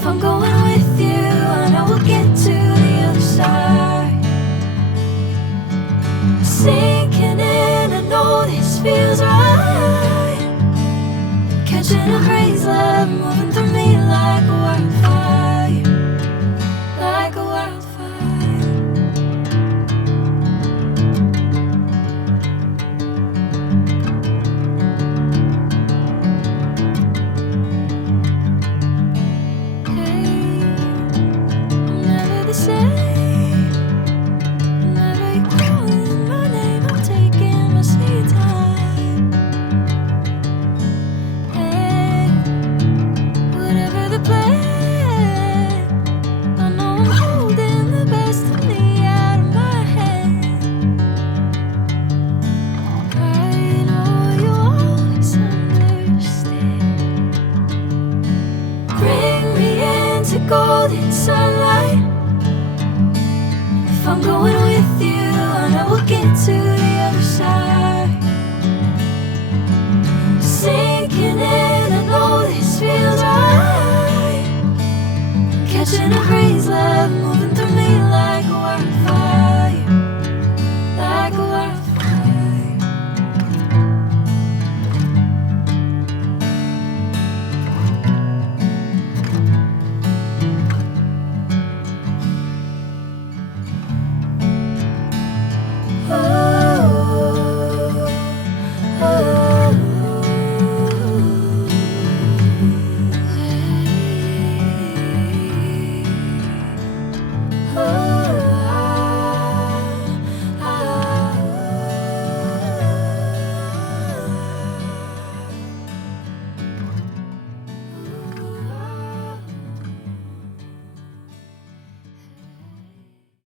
If I'm going with you, I know we'll get to the other side. Sinking in, I know this feels right. Catching a breeze, love moving through me like a wildfire, like a wildfire. Hey, I'm never the same. Whenever you're calling my name, I'm taking my sweet time. Hey, whatever the plan, I know I'm holding the best of me out of my hand. I know you always understand. Bring me into golden sunlight. If I'm going with you, I know we'll get to the other side. Sinking in, I know this feels right.